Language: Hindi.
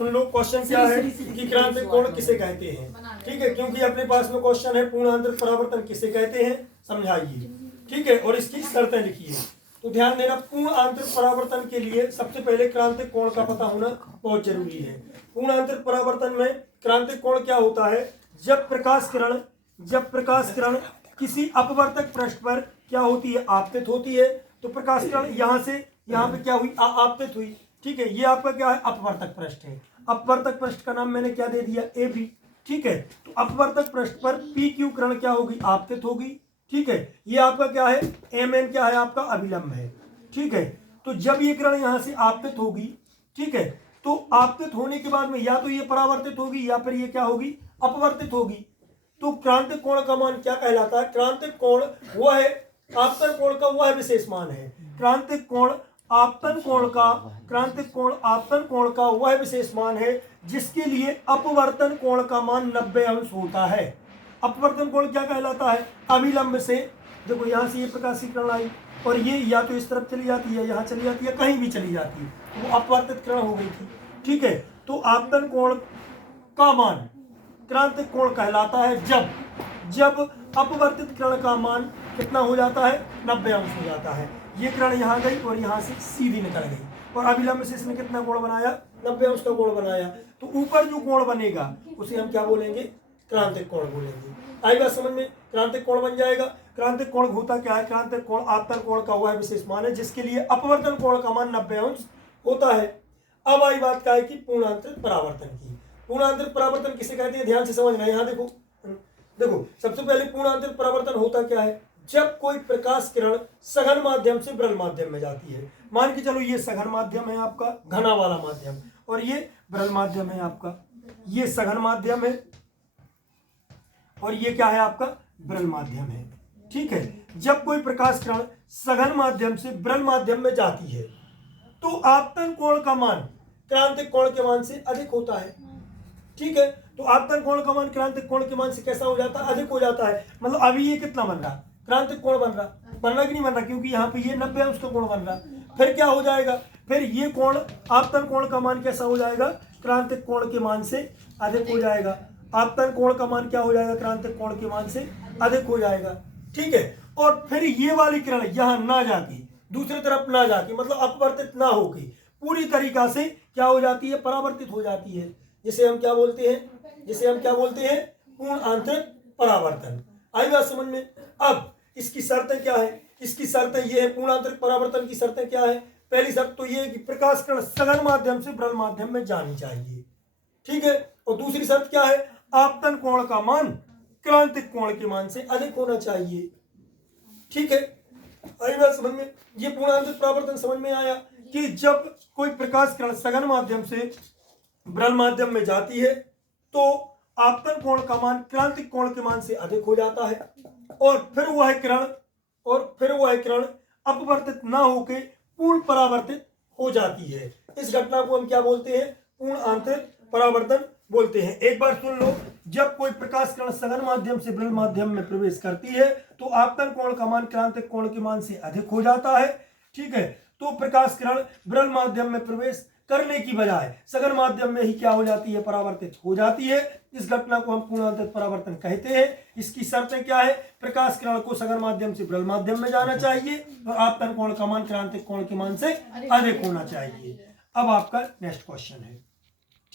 सुन लो क्वेश्चन क्या है कि क्रांतिक कोण किसे कहते हैं। ठीक है, क्योंकि अपने पास में क्वेश्चन है पूर्ण आंतरिक परावर्तन किसे कहते हैं, समझाइए। ठीक है, और इसकी शर्तें लिखिए। तो ध्यान देना, पूर्ण आंतरिक परावर्तन के लिए सबसे पहले क्रांतिक कोण का पता होना बहुत जरूरी है। पूर्ण आंतरिक परावर्तन में क्रांतिक कोण क्या होता है, जब प्रकाश किरण किसी अपवर्तक पृष्ठ पर क्या होती है, आपतित होती है। तो प्रकाश किरण यहाँ से यहाँ पे क्या हुई, आपतित हुई। ठीक है, ये आपका क्या है, अपवर्तक पृष्ठ है। अपवर्तक पृष्ठ का नाम मैंने क्या दे दिया, ए बी। ठीक है, तो अपवर्तक पृष्ठ पर पी क्यू किरण क्या होगी, आपतित होगी। ठीक है, ये आपका क्या है, एम एन क्या है, आपका अभिलंब है। ठीक है, तो जब ये किरण यहाँ से आपतित होगी, ठीक है, तो आपतित होने के बाद में या तो ये परावर्तित होगी या फिर ये क्या होगी, अपवर्तित होगी। तो क्रांतिक कोण का मान क्या कहलाता है, क्रांतिक कोण वह है, आपतन कोण का वह विशेष मान है। क्रांतिक कोण आपतन कोण का वह विशेष मान है जिसके लिए अपवर्तन कोण का मान 90 अंश होता है। अपवर्तन कोण क्या कहलाता है, अभिलंब से, देखो यहाँ से ये प्रकाश की किरण आई और ये या तो इस तरफ चली जाती है, यहाँ चली जाती है, कहीं भी चली जाती है, वो अपवर्तित किरण हो गई थी। ठीक है, तो आपतन कोण का मान क्रांतिक कोण कहलाता है जब अपवर्तित किरण का मान कितना हो जाता है, 90 अंश हो जाता है। ये किरण यहाँ गई और यहाँ से सीधी निकल गई और अभिलंब से इसने कितना कोण बनाया, 90 अंश का कोण बनाया। तो ऊपर जो कोण बनेगा उसे हम क्या बोलेंगे, क्रांतिक कोण बोलेंगे। आई बात समझ में, क्रांतिक कोण बन जाएगा। क्रांतिक कोण होता क्या है, क्रांतिक कोण आपतन कोण का वह विशेष मान है जिसके लिए अपवर्तन कोण का मान 90 अंश होता है। अब आई बात क्या है कि पूर्ण आंतरिक परावर्तन की। पूर्ण आंतरिक परावर्तन किसे कहते हैं, ध्यान से समझना। यहाँ देखो सबसे पहले पूर्ण आंतरिक परावर्तन होता क्या है, जब कोई प्रकाश किरण सघन माध्यम से विरल माध्यम में जाती है। मान के चलो ये सघन माध्यम है आपका, घना वाला माध्यम, और ये विरल माध्यम है आपका। ये सघन माध्यम है और ये क्या है आपका, विरल माध्यम है। ठीक है, जब कोई प्रकाश किरण सघन माध्यम से विरल माध्यम में जाती है तो आपतन कोण का मान क्रांतिक कोण के मान से अधिक होता है। ठीक है, तो आपतन कोण का मान क्रांतिक कोण के मान से कैसा हो जाता है, अधिक हो जाता है। मतलब अभी ये कितना बन रहा, क्रांतिक कोण बन रहा कि नहीं बन रहा, क्योंकि यहाँ पे ये 90 अंश का कोण बन रहा। फिर क्या हो जाएगा, फिर ये कोण आपतन कोण का मान कैसा हो जाएगा, क्रांतिक कोण के मान से अधिक हो जाएगा। आपतन कोण का मान क्या हो जाएगा, क्रांतिक कोण के मान से अधिक हो जाएगा। ठीक है, और फिर ये वाली किरण यहाँ ना जाके, दूसरी तरफ ना जाके, मतलब अपवर्तित ना होके पूरी तरीका से क्या हो जाती है, परावर्तित हो जाती है, जिसे हम क्या बोलते हैं, पूर्ण आंतरिक परावर्तन। आई बात समझ में। अब इसकी शर्तें क्या है, इसकी शर्तें ये है, पूर्ण आंतरिक परावर्तन की शर्तें क्या है। पहली शर्त तो ये है कि प्रकाश किरण सघन माध्यम से विरल माध्यम में जानी चाहिए। ठीक है, और दूसरी शर्त क्या है, आपतन कोण का मान क्रांतिक कोण के मान से अधिक होना चाहिए। ठीक है, आई बात समझ में। ये पूर्ण आंतरिक परावर्तन समझ में आया कि जब कोई प्रकाश किरण सघन माध्यम से विरल माध्यम में जाती है तो आपतन कोण का मान क्रांतिक कोण के मान से अधिक हो जाता है, और फिर वह किरण अपवर्तित ना होकर पूर्ण परावर्तित हो जाती है। इस घटना को हम क्या बोलते हैं, पूर्ण आंतरिक परावर्तन बोलते हैं। एक बार सुन लो, जब कोई प्रकाश किरण सघन माध्यम से विरल माध्यम में प्रवेश करती है तो आपतन कोण का मान क्रांतिक कोण के मान से अधिक हो जाता है। ठीक है, तो प्रकाश किरण विरल माध्यम में प्रवेश करने की बजाय सघन माध्यम में ही क्या हो जाती है, परावर्तित हो जाती है। इस घटना को हम पूर्ण आंतरिक परावर्तन कहते हैं। इसकी शर्तें क्या है, प्रकाश किरण को सघन माध्यम से विरल माध्यम में जाना चाहिए और आपतन कोण का मान क्रांतिक कोण के मान से अधिक होना चाहिए। अब आपका नेक्स्ट क्वेश्चन है।